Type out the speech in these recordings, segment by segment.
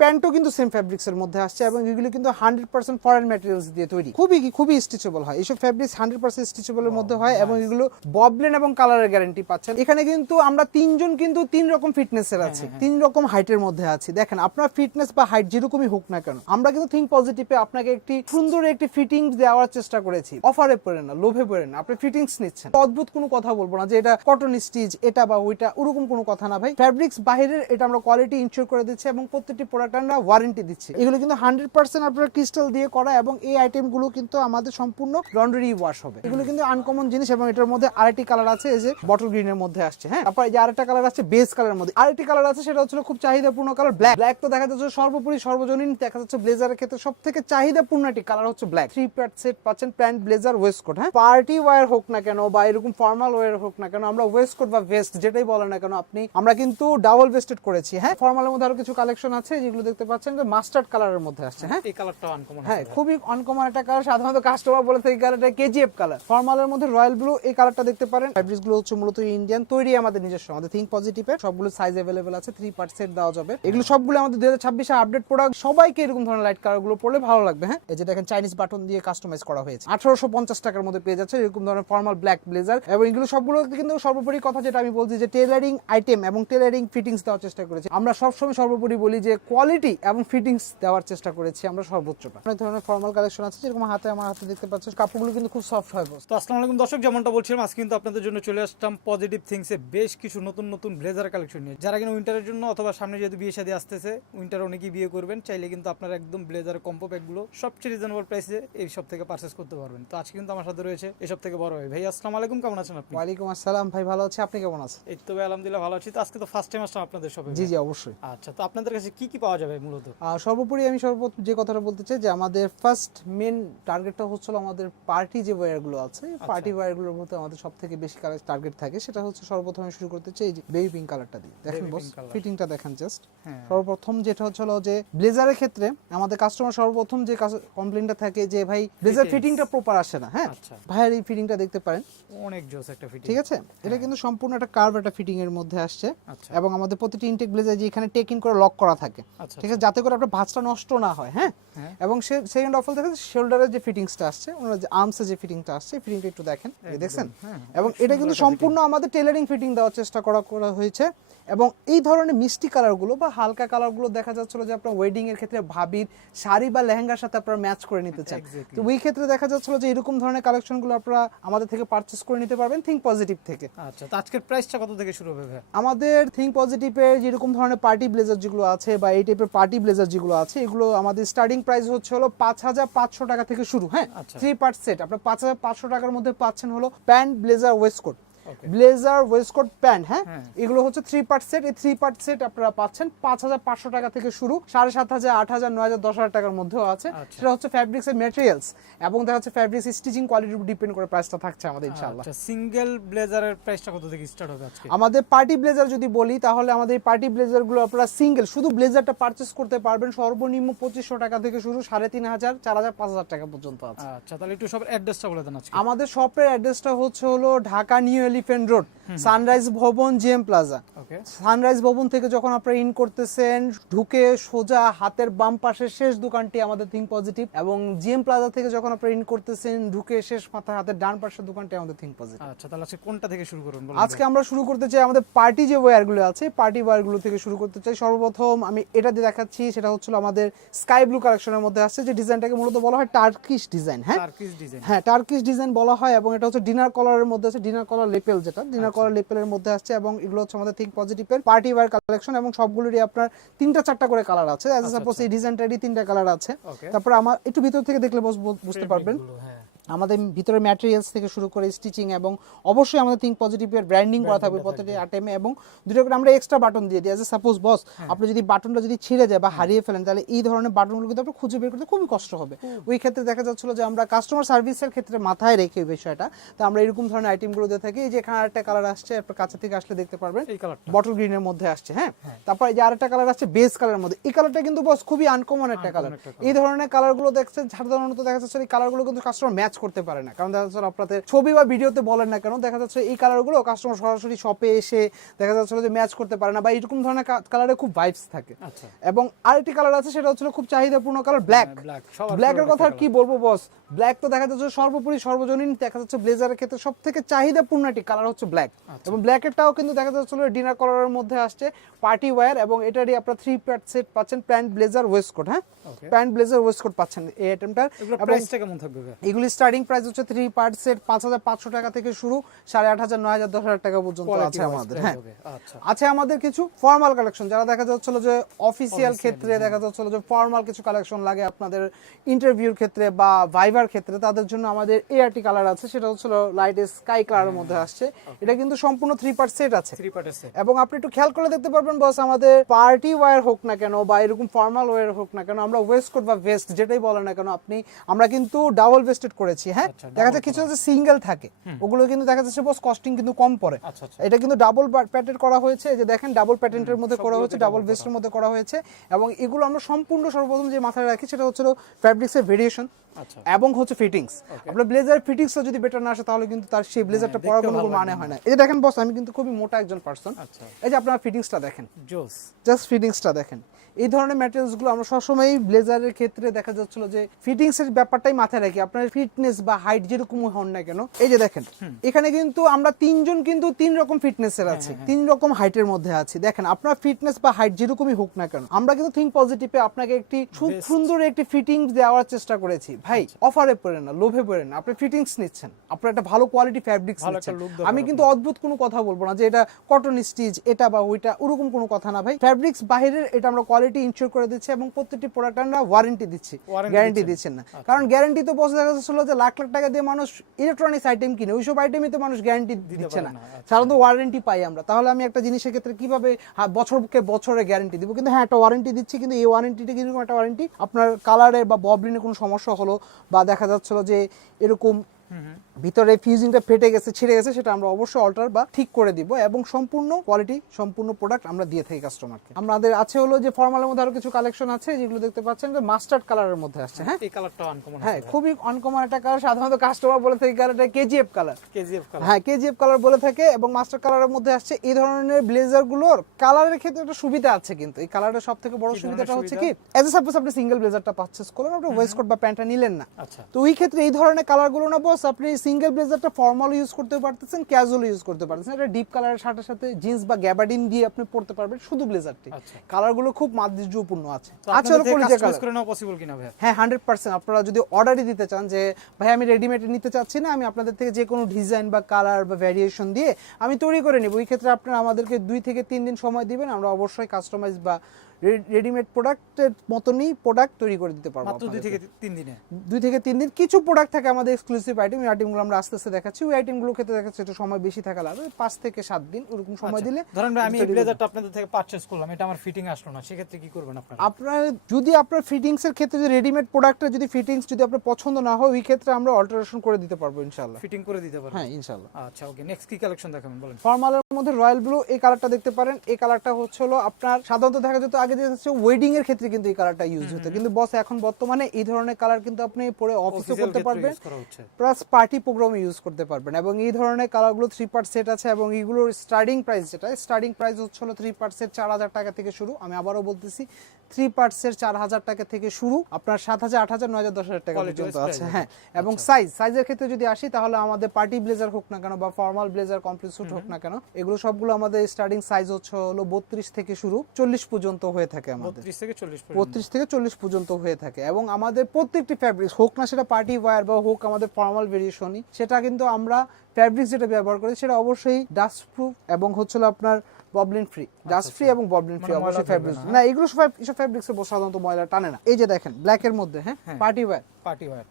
প্যান্টও কিন্তু same fabrics এর মধ্যে আসছে এবং এগুলো কিন্তু 100% ফরেন ম্যাটেরিয়ালস দিয়ে তৈরি, খুবই স্টিচেবল হয়। এইসব ফ্যাব্রিক্স 100% স্টিচেবল এর মধ্যে হয় এবং এগুলো ববলেন এবং কালারের গ্যারান্টি পাচ্ছেন। এখানে কিন্তু আমরা তিনজন কিন্তু 3 রকম ফিটনেসের আছে, 3 রকম হাইটের মধ্যে আছি। দেখেন আপনার ফিটনেস বা হাইট যেরকমই হোক না কেন, আমরা কিন্তু থিঙ্ক পজিটিভে আপনাকে একটি সুন্দর একটি ফিটিংস দেওয়ার চেষ্টা করেছি। অফারে পড়ে না, লোভে পড়ে না, আপনি ফিটিংস নিচ্ছেন। অদ্ভুত কোনো কথা বলবো না যে এটা কটন স্টিচ এটা বা ওইটা, ওরকম কোনো কথা না ভাই। ফ্যাব্রিক্স বাহিরের, এটা আমরা কোয়ালিটি ইনশিওর করে দিচ্ছি এবং প্রত্যেকটি প্রোডাক্ট আমরা ওয়ারেন্টি দিচ্ছি। এগুলো কিন্তু 100% আপনার ক্রিস্টাল দিয়ে করা এবং এই আইটেমগুলো কিন্তু আমাদের সম্পূর্ণ লন্ড্রি ওয়াশ হবে। এগুলো কিন্তু আনকমন জিনিস এবং এটার মধ্যে আরেকটি কালার আছে, এই যে বটল গ্রিনের মধ্যে আসছে। হ্যাঁ, তারপর এই যে আরেকটা কালার আছে বেস কালারের মধ্যে, আরেকটি কালার আছে সেটা হচ্ছে খুব চাহিদাপূর্ণ কালার ব্ল্যাক। তো দেখা যাচ্ছে সর্বোপরি সর্বজনীন দেখা যাচ্ছে ব্লেজারের ক্ষেত্রে সবথেকে চাহিদাপূর্ণ একটি কালার হচ্ছে ব্ল্যাক। 3 পার্ট সেট পাচ্ছেন, প্যান্ট, ব্লেজার, ওয়েস্টকোট। হ্যাঁ, পার্টি ওয়্যার হোক না কেন বা এরকম ফর্মাল ওয়্যার হোক না কেন, আমরা ওয়েস্টকোট বা ভেস্ট যেটাই বলেন না কেন আপনি, আমরা কিন্তু ডাবল ভেস্টেড করেছি। হ্যাঁ, ফর্মালের মধ্যে আরো কিছু কালেকশন আছে যেগুলো দেখতে পাচ্ছেন যে মাস্টার্ড কালারের মধ্যে আসছে। হ্যাঁ, এই কালারটা আনকমন, হ্যাঁ খুবই আনকমন একটা কালার। সাধারণত কাস্টমার বলে থাকে কালারটা কেজিএফ কালার। ফর্মালের মধ্যে রয়্যাল ব্লু, এই কালারটা দেখতে পারেন। ফ্যাব্রিক্স গুলো হচ্ছে মূলত ইন্ডিয়ান তৈরি, আমাদের নিজস্ব। আমাদের থিঙ্ক পজিটিভের সবগুলো সাইজ अवेलेबल আছে, 3 পার্ট সেট দেওয়া যাবে। এগুলো সবগুলো আমাদের 2026 এর আপডেট প্রোডাক্ট। সবাইকে এরকম ধরনের লাইট কালার গুলো পরলে ভালো লাগবে। হ্যাঁ, এই যে দেখেন চাইনিজ বাটন দিয়ে কাস্টমাইজ করা হয়েছে। 1850 টাকার মধ্যে পেয়ে যাচ্ছে এরকম ধরনের ফর্মাল ব্ল্যাক ব্লেজার। এবং এগুলো সবগুলো কিন্তু সর্বোপরি কথা যেটা আমি বলছি যে টেলারিং আইটেম এবং টেলারিং ফিটিংস দেওয়ার চেষ্টা করেছি আমরা। সবসময় সর্বোপরি বলি যে কোয়ালিটি এবং ফিটিংস দেওয়ার চেষ্টা করেছি আমরা সর্বোচ্চটা। অনেক ধরনের ফর্মাল কালেকশন আছে, যেরকম আমার হাতে দেখতে পাচ্ছেন কাপড়গুলো কিন্তু খুব সফট হয়। তো আসসালামু আলাইকুম দর্শক, যেমনটা বলছিলাম আজকে কিন্তু আপনাদের জন্য চলে আসলাম পজিটিভ থিংসে বেশ কিছু নতুন ব্লেজার কালেকশন নিয়ে। যারা কিনা উইন্টারের জন্য অথবা সামনে যেহেতু বিয়ে শাদী আসতেছে, উইন্টার অনেকেই বিয়ে করবেন, চাইলে কিন্তু আপনারা একদম ব্লেজার কম্পো প্যাকগুলো সবচেয়ে রিজনেবল প্রাইসে এই সব থেকে পারচেজ করতে পারবেন। তো আজকে কিন্তু আমার সাথে রয়েছে এসব থেকে বড় ভাই। আসসালামু আলাইকুম, কেমন আছেন আপনি? ওয়ালাইকুম আসসালাম ভাই, ভালো আছি, আপনি কেমন আছেন? এই তো ভাই আলহামদুলিল্লাহ ভালো আছি। তো আজকে তো ফার্স্ট টাইম আসলাম আপনাদের শপে। জি অবশ্যই। আচ্ছা, তো আপনাদের কাছে কি কি পাওয়া যাবে মূলত? সর্বোপরি আমি যে কথাটা বলতে চাই যে আমাদের ফার্স্ট মেন টার্গেটটা হচ্ছিল আমাদের পার্টি যে ওয়্যারগুলো আছে, পার্টি ওয়্যারগুলোর মধ্যে আমাদের সবথেকে বেশি টার্গেট থাকে। সেটা হচ্ছে সর্বপ্রথমে শুরু করতে চাই যে বেবি পিঙ্ক কালারটা দিয়ে। দেখেন বস, ফিটিংটা দেখেন জাস্ট। সর্বপ্রথম যেটা হচ্ছিল যে ব্লেজারের ক্ষেত্রে আমাদের কাস্টমার সর্বপ্রথম যে কমপ্লেইনটা থাকে যে ভাই ব্লেজার ফিটিংটা প্রপার আসে না। হ্যাঁ, ভাইয়ের এই ফিটিংটা দেখতে পারেন, অনেক জোস একটা ফিটিং। ঠিক আছে, এটা কিন্তু সম্পূর্ণ একটা কার্ভ একটা ফিটিং এর মধ্যে আসছে এবং আমাদের প্রতিটি ইনটেক ব্লেজার যে এখানে টেক ইন করে লক করা থাকে, ঠিক আছে, যাতে করে আপনার ভাঁজটা নষ্ট না হয়। হ্যাঁ, এবং সেকেন্ড অফ অল দেখেন শোল্ডারের যে ফিটিংসটা আসছে, ওনার যে আর্মসে যে ফিটিংটা আসছে, ফিটিংটা একটু দেখেন, দেখছেন। এবং এটা কিন্তু সম্পূর্ণ আমাদের টেলারিং ফিটিং দেওয়ার চেষ্টা করা হয়েছে। এবং এই ধরনের মিষ্টি কালারগুলো বা হালকা কালারগুলো দেখা যাচ্ছিল যে আপনার ওয়েডিং এর ক্ষেত্রে ভাবির শাড়ি বা লেহেঙ্গার সাথে আপনারা ম্যাচ করে নিতে চান, তো ওই ক্ষেত্রে দেখা যাচ্ছিল যে এরকম ধরনের কালেকশনগুলো আপনারা আমাদের থেকে পারচেজ করে নিতে পারবেন থিঙ্ক পজিটিভ থেকে। আচ্ছা, তো আজকের প্রাইসটা কত থেকে শুরু হবে? আমাদের থিঙ্ক পজিটিভের যেরকম ধরনের পার্টি ব্লেজার যেগুলো আছে বা এই টাইপের পার্টি ব্লেজার যেগুলো আছে, এগুলো আমাদের স্টার্টিং প্রাইস হচ্ছে হলো 5500 টাকা থেকে শুরু। হ্যাঁ, 3 পার্ট সেট আপনার 5500 টাকার মধ্যে পাচ্ছেন হলো pant, blazer, waistcoat, blazer, waistcoat, pant. হ্যাঁ, এগুলো হচ্ছে 3 পার্ট সেট। এই 3 পার্ট সেট আপনারা পাচ্ছেন 5500 টাকা থেকে শুরু, 7500, 8000, 9000, 10000 টাকার মধ্যেও আছে। সেটা হচ্ছে ফ্যাব্রিক্স এর ম্যাটেরিয়ালস এবং দেখা যাচ্ছে ফ্যাব্রিক্স স্টিচিং কোয়ালিটির উপর ডিপেন্ড করে প্রাইসটা থাকছে আমাদের ইনশাআল্লাহ। আচ্ছা, সিঙ্গেল ব্লেজারের প্রাইসটা কত থেকে স্টার্ট হবে আজকে? আমাদের পার্টি ব্লেজার যদি বলি তাহলে আমাদের এই পার্টি ব্লেজার গুলো আপনারা সিঙ্গেল শুধু ব্লেজারটা পারচেজ করতে পারবেন সর্বনিম্ন 2500 টাকা থেকে শুরু, 3500, 4000, 5000 টাকা পর্যন্ত আছে। আচ্ছা, তাহলে একটু সব অ্যাড্রেসটা বলে দেন আজকে। আমাদের শপের অ্যাড্রেসটা হচ্ছে হলো Dhaka new elephant road, sunrise ভবন, জিএম প্লাজা। সানরাইজ ভবন থেকে যখন আপনারা ইন করতেছেন, ঢুকে সোজা হাতের বাম পাশের শেষ দোকানটি আমাদের থিঙ্ক পজিটিভ, এবং জিএম প্লাজা থেকে যখন আপনারা ইন করতেছেন, ঢুকে শেষ মাথায় হাতের ডান পাশের দোকানটি আমাদের থিঙ্ক পজিটিভ। আচ্ছা, তাহলে আজকে কোনটা থেকে শুরু করুন? আজকে আমরা শুরু করতে চাই আমাদের পার্টি যে ওয়্যারগুলো আছে, পার্টি ওয়্যারগুলো থেকে শুরু করতে চাই। সর্বপ্রথম আমি এটা দিয়ে দেখাচ্ছি, সেটা হচ্ছিল আমাদের স্কাই ব্লু কালেকশনের মধ্যে আসছে, যে ডিজাইনটাকে মূলত বলা হয় টার্কিশ ডিজাইন। হ্যাঁ, টার্কিশ ডিজাইন বলা হয় এবং এটা হচ্ছে ডিনার কলারের মধ্যে আছে, ডিনার কলার লেপেল, যেটা ডিনার কলার লেপেলের মধ্যে আসছে। এবং এগুলো হচ্ছে আমাদের থিঙ্ক পজিটিভের পার্টি ওয়্যার কালেকশন এবং সবগুলোরই আপনার 3টা 4টা করে কালার আছে। অ্যাজ সাপোজ এই ডিজাইনটারই 3টা কালার আছে। তারপর আমার একটু ভিতর থেকে দেখলে বুঝতে পারবেন আমাদের ভিতরে ম্যাটেরিয়ালস থেকে শুরু করে স্টিচিং এবং অবশ্যই আমাদের থিঙ্ক পজিটিভের ব্র্যান্ডিং করা থাকবে প্রত্যেকটি আইটেমে। এবং দুটো করে আমরা এক্সট্রা বাটন দিয়ে দিই। অ্যাজ সাপোজ বস, আপনি যদি বাটনটা যদি ছিঁড়ে যায় বা হারিয়ে ফেলেন, তাহলে এই ধরনের বাটনগুলো কিন্তু আপনি খুঁজে বের করতে খুবই কষ্ট হবে। ওই ক্ষেত্রে দেখা যাচ্ছিল যে আমরা কাস্টমার সার্ভিসের ক্ষেত্রে মাথায় রেখে এই বিষয়টা, তো আমরা এরকম ধরনের আইটেমগুলো দিয়ে থাকি। এই যে এখানে আরেকটা কালার আসছে, আপনার কাছে থেকে আসলে দেখতে পারবেন, এই কালারটা বটল গ্রিনের মধ্যে আসছে। হ্যাঁ, তারপর এই যে আরেকটা কালার আসছে বেস কালারের মধ্যে, এই কালারটা কিন্তু বস খুবই আনকমন একটা কালার। এই ধরনের কালারগুলো দেখছেন সাধারণত দেখা যাচ্ছে এই কালারগুলো কিন্তু কাস্টমার ম্যাচ করতে পারে না, কারণ দেখা যাচ্ছে আপনাদের ছবি বা ভিডিওতে বলেন না কেন, দেখা যাচ্ছে এই কালারগুলো কাস্টমার সরাসরি শপে এসে দেখা যাচ্ছে যে ম্যাচ করতে পারে না, বা এরকম ধরনের কালারে খুব ভাইবস থাকে। আচ্ছা, এবং আরেকটি কালার আছে, সেটা হচ্ছে খুব চাহিদাপূর্ণ কালার ব্ল্যাক। ব্ল্যাকের কথা আর কি বলবো বস, ব্ল্যাক তো দেখা যাচ্ছে সর্বোপরি সর্বজনীন দেখা যাচ্ছে ব্লেজারের ক্ষেত্রে সব থেকে চাহিদাপূর্ণ একটি কালার হচ্ছে ব্ল্যাক। এবং ব্ল্যাকেরটাও কিন্তু দেখা যাচ্ছে ডিনার কালারের মধ্যে আসছে, পার্টি ওয়্যার, এবং এটারই আপনারা 3 পার্ট সেট পাচ্ছেন, প্যান্ট ব্লেজার ওয়েস্টকোট। হ্যাঁ, প্যান্ট ব্লেজার ওয়েস্টকোট পাচ্ছেন এই আইটেমটার। প্রাইসটা কেমন থাকবে ভাই? এগুলি স্টার্টিং প্রাইস হচ্ছে 3 পার্ট সেট 5,500 টাকা থেকে শুরু, 8,500, 9,000, 10,000 টাকা পর্যন্ত আছে আমাদের। হ্যাঁ, আছে আমাদের কিছু ফর্মাল কালেকশন, যারা দেখা যাচ্ছিল যে অফিসিয়াল ক্ষেত্রে দেখা যাচ্ছিল যে ফর্মাল কিছু কালেকশন লাগে আপনাদের ইন্টারভিউর ক্ষেত্রে বা ভাইবার ক্ষেত্রে, তাদের জন্য আমাদের এআরটি কালার আছে, সেটা হচ্ছে লাইট স্কাই কালারের মধ্যে আসছে। এটা কিন্তু সম্পূর্ণ 3 পার্ট সেট আছে, 3 পার্টের সেট। এবং আপনি একটু খেয়াল করে দেখতে পারবেন বস, আমাদের পার্টি ওয়্যার হোক না কেন বা এরকম ফর্মাল ওয়্যার হোক না কেন, আমরা ওয়েস্টকোট বা ভেস্ট যেটাই বলেন না কেন আমরা কিন্তু ডাবল ভেস্টেড করেছি। হ্যাঁ, দেখা যাচ্ছে কিছু সিঙ্গেল থাকে, ওগুলো কিন্তু দেখা যাচ্ছে বস কস্টিং কিন্তু কম পড়ে। এটা কিন্তু ডাবল প্যাটেন্ট করা হয়েছে, এই যে দেখেন ডাবল প্যাটেন্টের মধ্যে করা হয়েছে, ডাবল ভেস্টের মধ্যে করা হয়েছে। এবং এগুলো আমরা সম্পূর্ণ সর্বপ্রথম যে মাথায় রাখি সেটা হচ্ছে ফ্যাব্রিক্সের ভেরিয়েশন এবং হচ্ছে ফিটিংস। আপনার ব্লেজার ফিটিংসটা যদি বেটার না আসে তাহলে কিন্তু তার সেই ব্লেজারটা পরার কোনো মানে হয় না। এই যে দেখেন বস, আমি কিন্তু খুবই মোটা একজন পার্সন, এই যে আপনার ফিটিংসটা দেখেন, জাস্ট ফিটিংসটা দেখেন। এই ধরনের ম্যাটেরিয়ালসগুলো আমরা সবসময় ব্লেজারের ক্ষেত্রে দেখা যাচ্ছিল যে ফিটিংসের ব্যাপারটাই মাথায় রাখি, আপনার ফিটনেস বা হাইট যেরকম হন না কেন। এই যে দেখেন এখানে কিন্তু আমরা তিনজন কিন্তু 3 রকম ফিটনেসের আছি, 3 রকম হাইটের মধ্যে আছি। দেখেন আপনার ফিটনেস বা হাইট যেরকমই হোক না কেন, আমরা কিন্তু থিঙ্ক পজিটিভে আপনাকে একটি সুন্দর একটি ফিটিংস দেওয়ার চেষ্টা করেছি। ভাই অফারে পড়েন না, লোভে পড়েন না, আপনি ফিটিংস নিচ্ছেন, আপনার একটা ভালো কোয়ালিটি ফ্যাব্রিক্স নিচ্ছেন। আমি কিন্তু অদ্ভুত কোনো কথা বলবো না যে এটা কটন স্টিচ এটা বা ওইটা, ওরকম কোনো কথা না ভাই। ফ্যাব্রিক্স বাইরের, এটা আমরা কোয়ালিটি ইনশিওর করে দিচ্ছি, এবং প্রত্যেকটি প্রোডাক্ট আমরা ওয়ারেন্টি দিচ্ছি, গ্যারান্টি দিচ্ছেন না। কারণ গ্যারান্টি তো বসে দেখা যাচ্ছিল যে লাখ লাখ টাকা দিয়ে মানুষ ইলেকট্রনিক্স আইটেম কিনে, ওইসব আইটেমই তো মানুষ গ্যারান্টি দিচ্ছে না, সাধারণত ওয়ারেন্টি পাই আমরা। তাহলে আমি একটা জিনিসের ক্ষেত্রে কিভাবে বছরকে বছরে গ্যারান্টি দিব? কিন্তু হ্যাঁ, একটা ওয়ারেন্টি দিচ্ছি, কিন্তু এই ওয়ারেন্টিটা কিরকম একটা ওয়ারেন্টি, আপনার কালারে বা ববলিনে কোনো সমস্যা হলো বা দেখা যাচ্ছিল যে এরকম ভিতরে ফিউজিংটা ফেটে গেছে, ছিঁড়ে গেছে, সেটা আমরা অবশ্যই অল্টার বা ঠিক করে দিব, এবং সম্পূর্ণ কোয়ালিটি সম্পূর্ণ প্রোডাক্ট আমরা দিয়ে থাকি কাস্টমারকে। আমাদের আছে হলো যে ফর্মালের মধ্যে আরো কিছু কালেকশন আছে, যেগুলো দেখতে পাচ্ছেন যে মাস্টার্ড কালারের মধ্যে আসছে। হ্যাঁ, এই কালারটা আনকমন, হ্যাঁ খুবই আনকমন একটা কালার, সাধারণত কাস্টমার বলে থাকে কালারটা কেজিএফ কালার। হ্যাঁ, কেজিএফ কালার বলে থাকে, এবং মাস্টার কালারের মধ্যে আসছে। এই ধরনের ব্লেজার গুলোর কালারের ক্ষেত্রে একটা সুবিধা আছে, কিন্তু এই কালারের সবথেকে বড় সুবিধাটা হচ্ছে কি, এজ এ সাপোজ আপনি সিঙ্গেল ব্লেজারটা পারচেজ করলেন, আপনি ওয়েস্টকোট বা প্যান্টটা নিলেন না, তো ওই ক্ষেত্রে এই ধরনের কালারগুলো না বস, আপনি সিঙ্গেল ব্লেজারটা ফর্মাল ইউজ করতে পারতেছেন, ক্যাজুয়াল ইউজ করতে পারতেছেন। এটা ডিপ কালারের সাথে সাথে জিন্স বা গ্যাবার্ডিন দিয়ে আপনি পড়তে পারবেন শুধু ব্লেজারটি। কালারগুলো খুব মাধুর্যপূর্ণ আছে। আচ্ছা, কাস্টমাইজ করে নেওয়া পসিবল কিনা ভাই? হ্যাঁ, 100%। আপনারা যদি অর্ডারই দিতে চান যে ভাই আমি রেডিমেড নিতে চাচ্ছি না, আমি আপনাদের থেকে যে কোনো ডিজাইন বা কালার বা ভ্যারিয়েশন দিয়ে আমি তৈরি করে নেব, ওই ক্ষেত্রে আপনারা আমাদেরকে 2 থেকে 3 দিন সময় দিবেন, আমরা অবশ্যই কাস্টমাইজ বা রেডিমেড প্রোডাক্টের মতনই প্রোডাক্ট তৈরি করে দিতে পারবো। মাত্র 2 থেকে 3 দিনে? 2 থেকে 3 দিন। কিছু প্রোডাক্ট থাকে আমাদের এক্সক্লুসিভ আইটেম, এই আইটেমগুলো আমরা আস্তে আস্তে দেখাচ্ছি। ওই আইটেমগুলো ক্ষেত্রে দেখাচ্ছে একটু সময় বেশি থাকা লাগবে, 5 থেকে 7 দিন ওরকম সময় দিলে। ধরেন আমি এই ব্লেজারটা আপনাদের থেকে পারচেজ করলাম, এটা আমার ফিটিং আসলো না, সেক্ষেত্রে কি করবেন আপনারা? আপনার যদি আপনার ফিটিংস এর ক্ষেত্রে যদি রেডিমেড প্রোডাক্টের যদি ফিটিংস যদি আপনার পছন্দ না হয়, ওই ক্ষেত্রে আমরা অল্টারেশন করে দিতে পারবো ইনশাআল্লাহ, ফিটিং করে দিতে পারবো। হ্যাঁ, ইনশাআল্লাহ। আচ্ছা, ওকে, নেক্সট কি কালেকশন দেখাবেন বলেন? ফর্মালের মধ্যে রয়্যাল ব্লু, এই কালারটা দেখতে পারেন। এই কালারটা হচ্ছে হলো আপনার সাধারণত দেখা যেত আগে যে হচ্ছে ওয়েডিং এর ক্ষেত্রে কিন্তু এই কালারটা ইউজ হতো, কিন্তু বস এখন বর্তমানে এই ধরনের কালার কিন্তু আপনি পরে অফিসে করতে পারবেন, প্লাস পার্টি প্রোগ্রামে ইউজ করতে পারবেন। এবং এই ধরনের কালারগুলো 3 পার্ট সেট আছে, এবং এইগুলোর স্টার্টিং প্রাইস স্টার্টিং প্রাইস হচ্ছে হলো 3 পার্ট সেট 4,000 টাকা থেকে শুরু। আমি আবারও বলতেছি, 3 পার্ট সেট 4,000 টাকা থেকে শুরু, আপনার 7,000, 8,000, 9,000, 10,000 টাকা পর্যন্ত আছে। হ্যাঁ, এবং সাইজের ক্ষেত্রে যদি আসি, তাহলে আমাদের পার্টি ব্লেজার হোক না কেন বা ফর্মাল ব্লেজার কমপ্লিট স্যুট হোক না কেন, এগুলো সবগুলো আমাদের স্টার্টিং সাইজ হচ্ছে হলো 32 থেকে শুরু 40 পর্যন্ত হয়ে থাকে। আমাদের 32 থেকে 40 পর্যন্ত হয়ে থাকে। এবং আমাদের প্রত্যেকটি ফ্যাব্রিক্স হোক না সেটা পার্টি ওয়্যার বা হোক আমাদের ফর্মাল ভেরিয়েশনই, সেটা কিন্তু আমরা ফ্যাব্রিক্স যেটা ব্যবহার করি সেটা অবশ্যই ডাস্ট প্রুফ এবং হচ্ছিল আপনার ববলিন ফ্রি, ডাস্ট ফ্রি এবং ববলিন ফ্রি অবশ্যই ফ্যাব্রিক্স না, এগুলো সব ফ্যাব্রিক্সে সাধারণত ময়লা টানে না। এই যে দেখেন ব্ল্যাক এর মধ্যে, হ্যাঁ, পার্টি ওয়্যার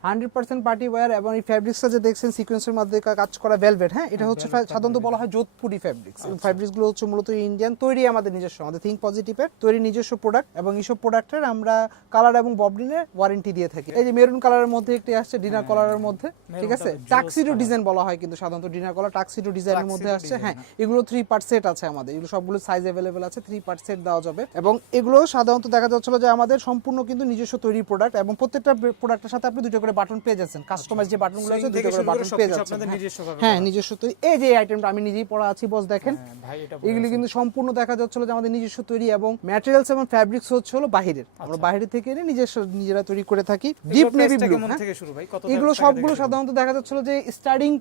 100% পার্টি ওয়্যার, এবং এই ফ্যাব্রিক্সটা যে দেখছেন সিকোয়েন্সের মধ্যে কাজ করা ভেলভেট, হ্যাঁ, এটা হচ্ছে সাধারণত বলা হয় যোধপুরি ফ্যাব্রিক্স। এই ফ্যাব্রিক্সগুলো হচ্ছে মূলত ইন্ডিয়ান তৈরি, আমাদের নিজস্ব, আমাদের থিঙ্ক পজিটিভের তৈরি নিজস্ব প্রোডাক্ট, এবং এইসব প্রোডাক্টের আমরা কালার এবং ববলিনের ওয়ারেন্টি দিয়ে থাকি। এই যে মেরুন কালারের মধ্যে একটি আসছে, ডিনার কালারের মধ্যে, ঠিক আছে, টাক্সিডো ডিজাইন বলা হয় কিন্তু সাধারণত ডিনার কালার টাক্সিডো ডিজাইনের মধ্যে আসছে। হ্যাঁ, এগুলো 3 পার্ট সেট আছে আমাদের, এগুলো সবগুলো সাইজ অ্যাভেলেবেল আছে, 3 পার্ট সেট দেওয়া যাবে। এবং এগুলো সাধারণত দেখা যাচ্ছিল যে আমাদের সম্পূর্ণ কিন্তু নিজস্ব তৈরি প্রোডাক্ট, এবং প্রত্যেকটা প্রোডাক্টের সাথে আপনি দুটো করে বাটন পেয়ে যাচ্ছেন, কাস্টমাইজ যে বাটনগুলো আছে দুটো করে বাটন পেয়ে যাচ্ছেন। আপনাদের নিজস্বভাবে হ্যাঁ নিজস্ব তৈরি। এই যে আইটেমটা আমি নিজেই পরা আছি বস, দেখেন ভাই এটা এগুলি কিন্তু সম্পূর্ণ দেখা যাচ্ছিল যে আমাদের নিজস্ব তৈরি, এবং ম্যাটেরিয়ালস এবং ফ্যাব্রিক্স হচ্ছে হলো বাহিরের, আমরা বাইরে থেকে এনে নিজেরা তৈরি করে থাকি। ডিপ নেভি ব্লু কেমন থেকে শুরু ভাই, কত এগুলো সবগুলো সাধারণত দেখা যাচ্ছিল যে স্টার্টিং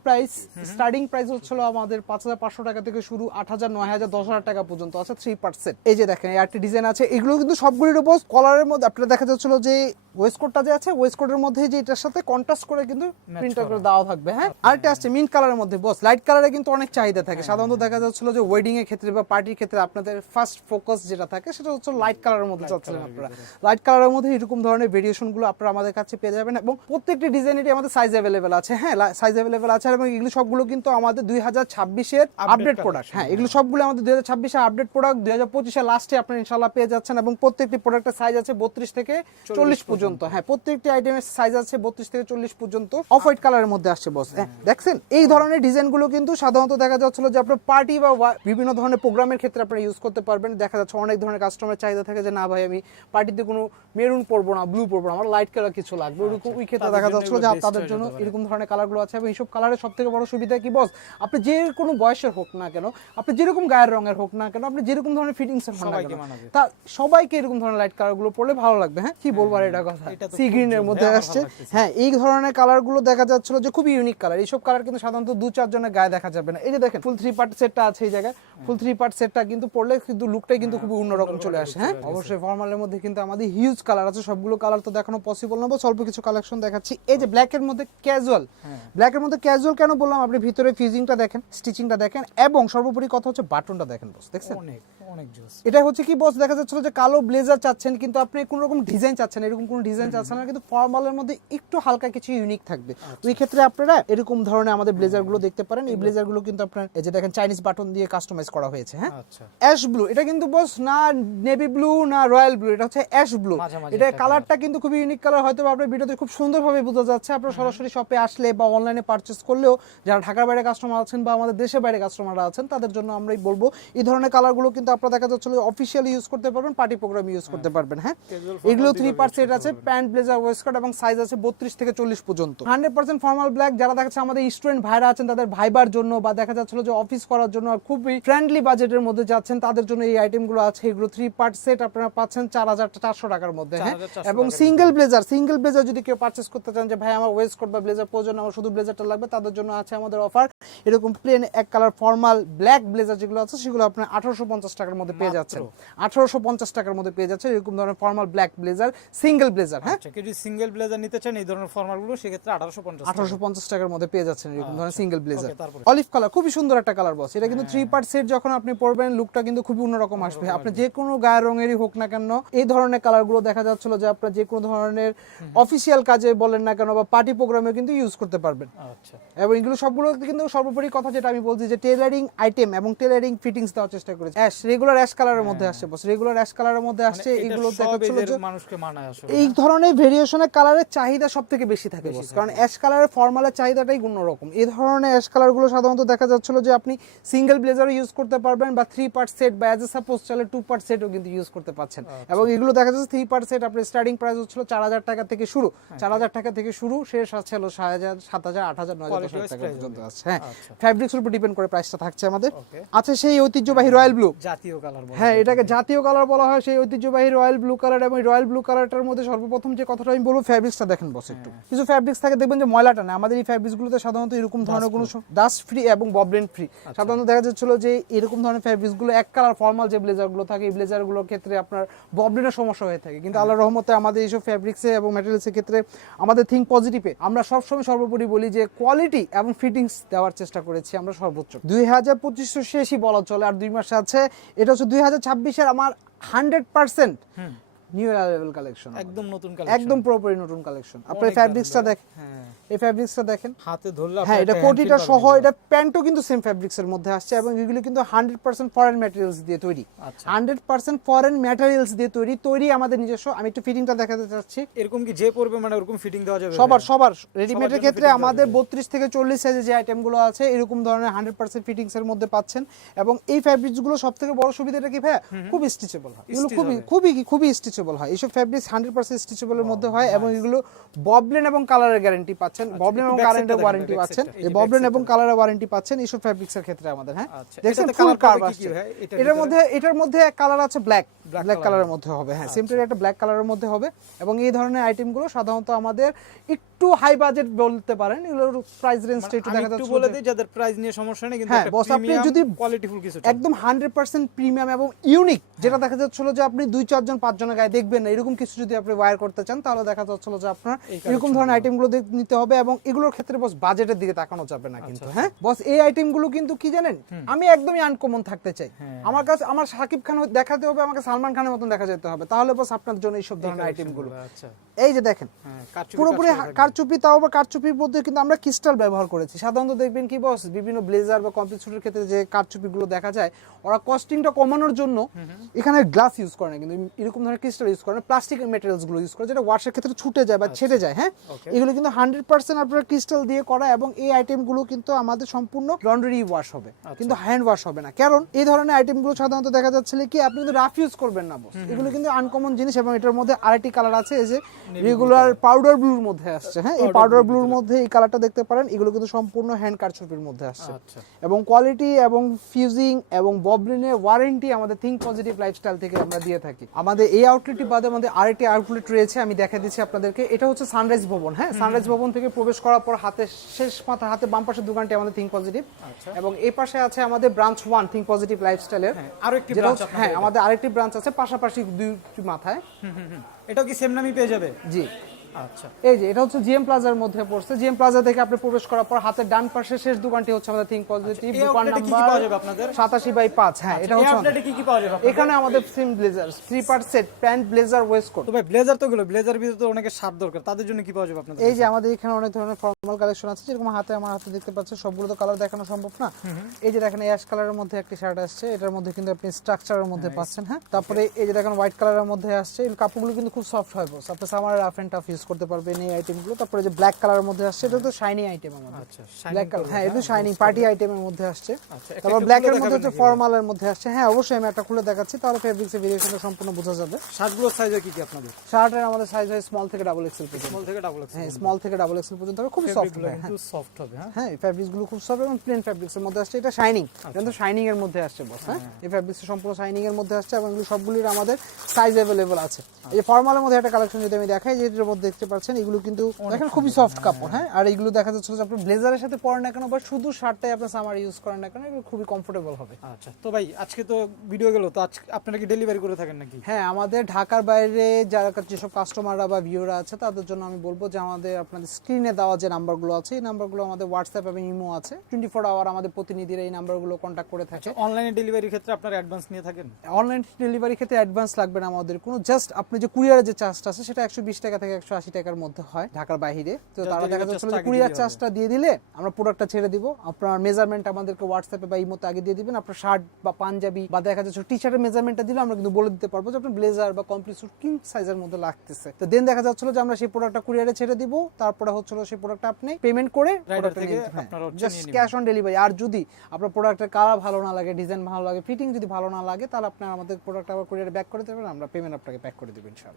প্রাইস হচ্ছিল আমাদের 5500 টাকা থেকে শুরু, 8000, 9000, 10000 টাকা পর্যন্ত আছে 3%। এই যে দেখেন এই আরেকটি ডিজাইন আছে, এগুলো কিন্তু সবগুলোর উপর কলারের মধ্যে আপনারা দেখা যাচ্ছিল যে ওয়েস্টকোটটা যে আছে, ওয়েস্টকোটের মধ্যে যে এটার সাথে কন্ট্রাস্ট করে কিন্তু প্রিন্টার করে দেওয়া থাকবে। হ্যাঁ আরেকটা আসছে মিন্ট কালারের মধ্যে বস, লাইট কালারে কিন্তু অনেক চাহিদা থাকে। সাধারণত দেখা যাচ্ছিল যে ওয়েডিং এর ক্ষেত্রে বা পার্টির ক্ষেত্রে আপনাদের ফার্স্ট ফোকাস যেটা থাকে সেটা হচ্ছে লাইট কালারের মধ্যে চাচ্ছিলেন আপনারা। লাইট কালারের মধ্যে এরকম ধরনের ভেরিয়েশন গুলো আপনারা আমাদের কাছে পেয়ে যাবেন, এবং প্রত্যেকটি ডিজাইনেরই আমাদের সাইজ অ্যাভেলেবেল আছে। হ্যাঁ সাইজ অ্যাভেলেবেল আছে, এবং এগুলো সবগুলো কিন্তু আমাদের 2026 এর আপডেট প্রোডাক্ট। হ্যাঁ এগুলো সবগুলো আমাদের 2026 এর আপডেট প্রোডাক্ট, 2025 এর লাস্টে আপনারা ইনশাআল্লাহ পেয়ে যাচ্ছেন। এবং প্রত্যেকটি প্রোডাক্টের সাইজ আছে 32 থেকে 40 পর্যন্ত। হ্যাঁ প্রত্যেকটি আইটেমের সাইজ আছে 32 থেকে 40 পর্যন্ত। অফ হোয়াইট কালারের মধ্যে আসছে বস। হ্যাঁ দেখছেন এই ধরনের ডিজাইনগুলো কিন্তু সাধারণত দেখা যাচ্ছিল যে আপনার পার্টি বা বিভিন্ন ধরনের প্রোগ্রামের ক্ষেত্রে আপনারা ইউজ করতে পারবেন। দেখা যাচ্ছে অনেক ধরনের কাস্টমার চাহিদা থাকে যে না ভাই আমি পার্টিতে কোনো মেরুন পরবো না, ব্লু পরবো না, আমার লাইট কালার কিছু লাগবে, ওরকম ওই ক্ষেত্রে দেখা যাচ্ছিল যে তাদের জন্য এরকম ধরনের কালারগুলো আছে। এবং এইসব কালারের সবথেকে বড় সুবিধা কি বস, আপনি যে কোনো বয়সের হোক না কেন, আপনি যেরকম গায়ের রঙের হোক না কেন, আপনি যেরকম ধরনের ফিটিংস এর হোক না কেন, তা সবাইকে এরকম ধরনের লাইট কালারগুলো পরলে ভালো লাগবে। হ্যাঁ কি বলবো আর এটা কথা, সি গ্রিনের মধ্যে আসছে। হ্যাঁ এই ধরনের কালারগুলো দেখা যাচ্ছিল যে খুবই ইউনিক কালার। এইসব কালার কিন্তু সাধারণত 2-4 জনের গায়ে দেখা যাবে না। এই যে দেখেন ফুল 3 পার্ট সেটটা আছে এই জায়গায়, ফুল 3 পার্ট সেটটা কিন্তু পরলে কিন্তু লুকটাই কিন্তু খুবই অন্যরকম চলে আসে। হ্যাঁ অবশ্যই ফর্মালের মধ্যে কিন্তু আমাদের হিউজ কালার আছে, সবগুলো কালার তো দেখানো পসিবল না, বস অল্প কিছু কালেকশন দেখাচ্ছি। এই যে ব্ল্যাক এর মধ্যে ক্যাজুয়াল, ব্ল্যাকের মধ্যে ক্যাজুয়াল কেন বললাম, আপনি ভিতরে ফিজিংটা দেখেন, স্টিচিংটা দেখেন, এবং সর্বোপরি কথা হচ্ছে বাটনটা দেখেন বস, দেখছেন অনেক অনেক জোস। এটা হচ্ছে কি বস, দেখা যাচ্ছিল যে কালো ব্লেজার চাচ্ছেন কিন্তু আপনি কোন রকম ডিজাইন চাচ্ছেন, এরকম কোন ডিজাইন চাচ্ছেন না, কিন্তু ফর্মালের মধ্যে একটু হালকা কিছু ইউনিক থাকবে। ওই ক্ষেত্রে আপনারা এরকম ধরনের আমাদের ব্লেজার গুলো দেখতে পারেন। এই ব্লেজার গুলো কিন্তু আপনার এই যে দেখেন চাইনিজ বাটন দিয়ে কাস্টমাইজ করা হয়েছে। হ্যাঁ আচ্ছা অ্যাশ ব্লু, এটা কিন্তু বস না নেভি ব্লু না রয়্যাল ব্লু, এটা হচ্ছে অ্যাশ ব্লু। এটা কালারটা কিন্তু খুবই ইউনিক কালার, হয়তো আপনার ভিডিওতে খুব সুন্দরভাবে বোঝা যাচ্ছে। আপনারা সরাসরি শপে আসলে বা অনলাইনে পারচেজ করলেও যারা ঢাকার বাইরে কাস্টমার আছেন বা আমাদের দেশের বাইরে কাস্টমাররা আছেন তাদের জন্য আমরাই বলবো এই ধরনের কালারগুলো কিন্তু আপনারা দেখা যাচ্ছে অফিশিয়ালি ইউজ করতে পারবেন, পার্টি প্রোগ্রামে ইউজ করতে পারবেন। হ্যাঁ এগুলো 3 পার্ট সেট আছে, প্যান্ট ব্লেজার ওয়েস্টকোট, এবং সাইজ আছে 32 থেকে 40 পর্যন্ত। 100% ফর্মাল ব্ল্যাক, যারা দেখাচ্ছে আমাদের স্টুডেন্ট ভাইরা আছেন তাদের ভাইবার জন্য বা দেখা যাচ্ছিল যে অফিস করার জন্য আর খুবই ফ্রেন্ডলি বাজেটের মধ্যে যাচ্ছেন তাদের জন্য এই আইটেমগুলো আছে। এগুলো 3 পার্ট সেট আপনারা পাচ্ছেন 4400 টাকার মধ্যে। হ্যাঁ এবং সিঙ্গেল ব্লেজার যদি কেউ পারচেজ করতে চান যে ভাই আমার ওয়েস্টকোট বা ব্লেজার প্রয়োজন, আমার শুধু ব্লেজারটা লাগবে, তাদের জন্য আছে আমাদের অফার। এরকম প্লেন এক কালার ফর্মাল ব্ল্যাক ব্লেজার যেগুলো আছে সেগুলো আপনার 1850 টাকার মধ্যে পেয়ে যাচ্ছেন, 1850 টাকার মধ্যে পেয়ে যাচ্ছে এরকম ধরনের formal black blazer, single blazer. হ্যাঁ আচ্ছা যদি সিঙ্গেল ব্লেজার নিতে চান এই ধরনের ফর্মাল গুলো সেক্ষেত্রে 1850 টাকার মধ্যে পেয়ে যাচ্ছেন এরকম ধরনের সিঙ্গেল ব্লেজার। অলিভ কালার খুবই সুন্দর একটা কালার বস, এটা কিন্তু 3 পার্ট সেট যখন আপনি পরবেন লুকটা কিন্তু খুবই অন্যরকম আসবে। আপনি যে কোনো গায়ের রঙেরই হোক না কেন এই ধরনের কালারগুলো দেখা যাচ্ছিল যে আপনারা যে কোনো ধরনের অফিসিয়াল কাজে বলেন না কেন বা পার্টি প্রোগ্রামে কিন্তু ইউজ করতে পারবেন। আচ্ছা এবং এগুলো সবগুলো কিন্তু সর্বোপরি কথা যেটা আমি বলছি যে টেলারিং আইটেম এবং টেলারিং ফিটিংস দেওয়ার চেষ্টা করেছি। অ্যাশ রেগুলার অ্যাশ কালারের মধ্যে আসছে বস, রেগুলার অ্যাশ কালারের মধ্যে আসছে। এগুলো দেখাচ্ছিল যে মানুষকে মানায় আসলে এই ধরনের ভেরিয়েশনের কালারের চাহিদা সবথেকে বেশি থাকে বস, কারণ অ্যাশ কালারের ফর্মালের চাহিদাটাই অন্যরকম। এই ধরনের অ্যাশ কালারগুলো সাধারণত দেখা যাচ্ছিল যে আপনি সিঙ্গেল ব্লেজারও ইউজ করতে পারবেন বা 3 পার্ট সেট বা অ্যাজ এ সাপোজ চলে 2 পার্ট সেটও কিন্তু ইউজ করতে পারছেন। এবং এগুলো দেখা যাচ্ছে 3 পার্ট সেট আপনার স্টার্টিং প্রাইস হচ্ছিল 4000 টাকা থেকে শুরু, 4000 টাকা থেকে শুরু, শেষ আছে হলো 6000, 7000, 8000, 9000, 10,000 টাকা পর্যন্ত আছে। হ্যাঁ ফ্যাব্রিক্সের উপর ডিপেন্ড করে প্রাইসটা থাকছে আমাদের। আছে সেই ঐতিহ্যবাহী রয়্যাল ব্লু, জাতীয় কালার বলা, হ্যাঁ এটাকে জাতীয় কালার বলা হয়, সেই ঐতিহ্যবাহী রয়্যাল ব্লু কালার। এবং রয়্যাল ব্লু কালারটার মধ্যে সর্বপ্রথম যে কথাটা আমি বলবো ফ্যাব্রিক্সটা দেখেন বস একটু। কিছু ফ্যাব্রিক্স থাকে দেখবেন যে ময়লাটা না, আমাদের এই ফ্যাব্রিক্সগুলোতে সাধারণত এরকম ধরনের কোনো ডাস্ট ফ্রি এবং ববলেন ফ্রি। সাধারণত দেখা যাচ্ছিল যে এরকম ধরনের ফ্যাব্রিক্সগুলো এক কালার ফর্মাল যে ব্লেজারগুলো থাকে এই ব্লেজারগুলোর ক্ষেত্রে আপনার ববলেনের সমস্যা হয়ে থাকে, কিন্তু আল্লাহর রহমতে আমাদের এইসব ফ্যাব্রিক্সে এবং ম্যাটেরিয়ালসের ক্ষেত্রে আমাদের থিঙ্ক পজিটিভে আমরা সবসময় সর্বোপরি বলি যে কোয়ালিটি এবং ফিটিংস দেওয়ার চেষ্টা করেছি আমরা সর্বোচ্চ। 2025 শেষই বলা চলে, আর 2 মাস আছে। এটা হচ্ছে 2026-এর আমার 100% নিউ অ্যারাইভাল কালেকশন, একদম নতুন কালেকশন, একদম পুরোপুরি নতুন কালেকশন। আপনার ফ্যাব্রিক্সটা দেখেন, হ্যাঁ এই ফ্যাব্রিক্সটা দেখেন, হাতে ধরলে হ্যাঁ এটা কোটিটা সহ, এটা প্যান্টও কিন্তু সেম ফ্যাব্রিক্সের মধ্যে আসছে এবং এগুলো কিন্তু 100% ফরেন ম্যাটেরিয়ালস দিয়ে তৈরি। আচ্ছা 100% ফরেন ম্যাটেরিয়ালস দিয়ে তৈরি আমাদের নিজস্ব। আমি একটু ফিটিংটা দেখাতে চাচ্ছি। এরকম কি যে পড়বে মানে ওরকম ফিটিং দেওয়া যাবে? সবার রেডিমেডের জন্য ক্ষেত্রে fitting দেওয়া আমাদের যাবে। 32 থেকে 40 সাইজের যে আইটেমগুলো আছে এরকম ধরনের 100% ফিটিংস এর মধ্যে পাচ্ছেন। এবং এই ফ্যাব্রিক্সগুলো সবথেকে বড় সুবিধাটা কি ভাই, খুব স্টিচেবল হয়। এগুলো খুবই স্টিচেবল হয়। এইসব ফ্যাব্রিক্স 100% স্টিচেবলের মধ্যে হয় এবং এগুলো ববলেন এবং কালারের গ্যারান্টি পাচ্ছেন, ববলেন এবং কালারের ওয়ারেন্টি পাচ্ছেন, এই ববলেন এবং কালারের ওয়ারেন্টি পাচ্ছেন এইসব ফ্যাব্রিক্সের ক্ষেত্রে আমাদের। হ্যাঁ দেখছেন ফুল কার্ভ আসছে। এটার মধ্যে কালার আছে ব্ল্যাক কালারের মধ্যে হবে। হ্যাঁ সিম্পলি একটা ব্ল্যাক কালারের মধ্যে হবে এবং এই ধরনের আইটেমগুলো সাধারণত আমাদের একটু হাই বাজেট বলতে পারেন। এগুলোর প্রাইস রেঞ্জটা একটু দেখা যাচ্ছে, একটু বলে দেই যাদের প্রাইস নিয়ে সমস্যা নেই, কিন্তু হ্যাঁ একটা বস আপনি প্রিমিয়াম যদি কোয়ালিটিফুল কিছু একদম 100% প্রিমিয়াম এবং ইউনিক, যেটা দেখা যাচ্ছিল যে আপনি 2-4 জন 5 জনের গায়ে দেখবেন না, এরকম কিছু যদি আপনি ওয়্যার করতে চান তাহলে দেখা যাচ্ছিল যে আপনার এরকম ধরনের আইটেমগুলো নিতে হবে এবং এগুলোর ক্ষেত্রে বস বাজেটের দিকে তাকানো যাবে না কিন্তু। হ্যাঁ বস এই আইটেমগুলো কিন্তু কি জানেন, আমি একদমই আনকমন থাকতে চাই। আমার কাছে আমার শাকিব খান দেখাতে হবে, আমাকে সালমান খানের মতন দেখা যেতে হবে, তাহলে বস আপনার জন্য এইসব ধরনের আইটেমগুলো। আচ্ছা এই যে দেখেন পুরোপুরি কারচুপি, তাও আবার কারচুপির মধ্যে কিন্তু আমরা ক্রিস্টাল ব্যবহার করেছি। সাধারণত দেখবেন কি বস বিভিন্ন ব্লেজার বা কমপ্লিট স্যুটের ক্ষেত্রে যে কারচুপিগুলো দেখা যায়, ওরা কস্টিংটা কমানোর জন্য এখানে গ্লাস ইউজ করে না, কিন্তু এরকম ধরনের ক্রিস্টাল ইউজ করে না, প্লাস্টিক ম্যাটেরিয়ালস গুলো ইউজ করে, যেটা ওয়াশের ক্ষেত্রে ছুটে যায় বা ছেড়ে যায়। হ্যাঁ এগুলো কিন্তু 100% আপনার ক্রিস্টাল দিয়ে করা এবং এই আইটেমগুলো কিন্তু আমাদের সম্পূর্ণ লন্ড্রি ওয়াশ হবে, কিন্তু হ্যান্ড ওয়াশ হবে না। কারণ এই ধরনের আইটেমগুলো সাধারণত দেখা যাচ্ছে কি আপনি কিন্তু রাফ ইউজ করবেন না বস, এগুলো কিন্তু আনকমন জিনিস। এবং এটার মধ্যে আরেকটি কালার আছে, এই যে রেগুলার পাউডার ব্লুর মধ্যে আসছে। হ্যাঁ এই পাউডার ব্লুর মধ্যে এই কালারটা দেখতে পারেন, এগুলো কিন্তু সম্পূর্ণ হ্যান্ড কারচুপির মধ্যে আসছে। এবং কোয়ালিটি এবং ফিউজিং এবং ববলিনের ওয়ারেন্টি আমাদের থিঙ্ক পজিটিভ লাইফস্টাইল থেকে আমরা দিয়ে থাকি। আমাদের এই আউটলেটটি বাদে আমাদের আরেকটি আউটলেট রয়েছে, আমি দেখা দিচ্ছি আপনাদেরকে। এটা হচ্ছে সানরাইজ ভবন। হ্যাঁ সানরাইজ ভবন থেকে প্রবেশ করার পর হাতে বাম পাশের দোকানটি আমাদের থিঙ্ক পজিটিভ, এবং এই পাশে আছে আমাদের ব্রাঞ্চ 1 থিঙ্ক পজিটিভ লাইফস্টাইলের আরেকটি ব্রাঞ্চ। হ্যাঁ আমাদের আরেকটি ব্রাঞ্চ আছে পাশাপাশি দুইটি মাথায়। এটাও কি সেম নামই পেয়ে যাবে? জি আচ্ছা এই যে এটা হচ্ছে জিএম প্লাজার মধ্যে পড়ছে। জিএম প্লাজা থেকে আপনি প্রবেশ করার পর হাতের ডান পাশে শেষ দোকানটি হচ্ছে আমাদের থিঙ্ক পজিটিভ, দোকান নাম্বার 87/5। হ্যাঁ এটা হচ্ছে আপডেটে কি কি পাওয়া যাবে? এখানে আমাদের সিম blazer 3 part set, pant blazer waistcoat. তো ভাই ব্লেজার তো গেল, ব্লেজারের ভিতরে তো অনেকে শার্ট দরকার, তাদের জন্য কি পাওয়া যাবে আপনাদের? এই যে আমাদের এখানে অনেক ধরনের ফর্মাল কালেকশন আছে, যেরকম আমার হাতে দেখতে পাচ্ছেন, সবগুলো তো কালার দেখানো সম্ভব না। এই যে দেখেন অ্যাশ কালারের মধ্যে একটি শার্ট আসছে, এটার মধ্যে কিন্তু আপনি স্ট্রাকচারের মধ্যে পাচ্ছেন। হ্যাঁ তারপরে এই যে দেখেন হোয়াইট কালারের মধ্যে আসছে, এই কাপড়গুলো কিন্তু খুব সফট হয় বস, আপনি সামারে রাফ এন্ড টাফ ইউজ করতে পারবেন এই আইটেমগুলো। তারপরে যে ব্ল্যাক কালারের মধ্যে আসছে, এটা তো শাইনি আইটেম আমাদের। আচ্ছা ব্ল্যাক কালার, হ্যাঁ এটা শাইনিং পার্টি আইটেমের মধ্যে আসছে। আচ্ছা তারপর ব্ল্যাক এর মধ্যে হচ্ছে ফর্মালের মধ্যে আসছে। হ্যাঁ অবশ্যই আমি একটা খুলে দেখাচ্ছি, তাহলে ফেব্রিক্সের ভেরিয়েশনটা সম্পূর্ণ বোঝা যাবে। শার্টগুলোর সাইজ কি কি আপনাদের? শার্টের আমাদের সাইজ হয় স্মল থেকে ডাবল এক্সেল পর্যন্ত। স্মল থেকে ডাবল এক্সেল? হ্যাঁ স্মল থেকে ডাবল এক্সেল পর্যন্ত হবে, খুব সফট হবে। কিন্তু সফট হবে। হ্যাঁ এই ফেব্রিক্স গুলো খুব সফট এবং প্লেন ফেব্রিক্স এর মধ্যে আসছে। এটা শাইনিং, কিন্তু শাইনিং এর মধ্যে আসছে বস। হ্যাঁ এই ফেব্রিক্স সম্পূর্ণ শাইনিং এর মধ্যে আসছে এবং এগুলো সবগুলির আমাদের সাইজ अवेलेबल আছে। এই যে ফর্মালের মধ্যে একটা কালেকশন যদি আমি দেখাই, যেটার মধ্যে দেখতে পাচ্ছেন এগুলো কিন্তু দেখেন খুবই সফট কাপড়। হ্যাঁ আর এগুলো দেখা যাচ্ছে যে আপনি ব্লেজারের সাথে পরেন না কেন বা শুধু শার্টটাই আপনি সামার ইউজ করেন না কেন, এগুলো খুবই কমফোর্টেবল হবে। আচ্ছা তো ভাই আজকে তো ভিডিও গেল, তো আজকে আপনারা কি ডেলিভারি করে থাকেন নাকি? হ্যাঁ আমাদের ঢাকার বাইরে যারা যেসব কাস্টমাররা বা ভিউয়াররা আছে তাদের জন্য আমি বলবো যে আমাদের আপনাদের স্ক্রিনে দেওয়া যে নাম্বারগুলো আছে, এই নাম্বারগুলো আমাদের হোয়াটসঅ্যাপ এবং ইমো আছে। 24 আওয়ার আমাদের প্রতিনিধিরা এই নাম্বারগুলো কন্ট্যাক্ট করে থাকে। অনলাইনে ডেলিভারির ক্ষেত্রে আপনারা অ্যাডভান্স নিয়ে থাকেন? অনলাইন ডেলিভারি ক্ষেত্রে অ্যাডভান্স লাগবে না আমাদের কোনো, জাস্ট আপনি যে কুরিয়ারের যে চার্জটা আছে সেটা 120 টাকা থেকে 180 টাকার মধ্যে হয় ঢাকার বাইরে। তো তারা দেখা যাচ্ছে যে কুরিয়ার চার্জটা দিয়ে দিলে আমরা প্রোডাক্টটা ছেড়ে দিব। আপনার মেজারমেন্ট আমাদেরকে হোয়াটসঅ্যাপে বা ইমোতে আগে দিয়ে দিবেন। আপনার শার্ট বা পাঞ্জাবি বা দেখা যাচ্ছে টি শার্টের মেজারমেন্টটা দিলে আমরা কিন্তু বলে দিতে পারবো যে আপনার ব্লেজার বা কমপ্লিট স্যুট কি সাইজের মধ্যে লাগতেছে। তো দেন দেখা যাচ্ছিল যে আমরা সেই প্রোডাক্টটা কুরিয়ারে ছেড়ে দিব, তারপরে হচ্ছিল সেই প্রোডাক্টটা আপনি পেমেন্ট করে জাস্ট ক্যাশ অন ডেলিভারি। আর যদি আপনার প্রোডাক্টের কালার ভালো না লাগে, ডিজাইন ভালো লাগে, ফিটিং যদি ভালো না লাগে, তাহলে আপনার আমাদের প্রোডাক্ট আবার কুরিয়ারে ব্যাক করে দেবেন, আমরা পেমেন্ট আপনাকে ব্যাক করে দেবেন ইনশাআল্লাহ।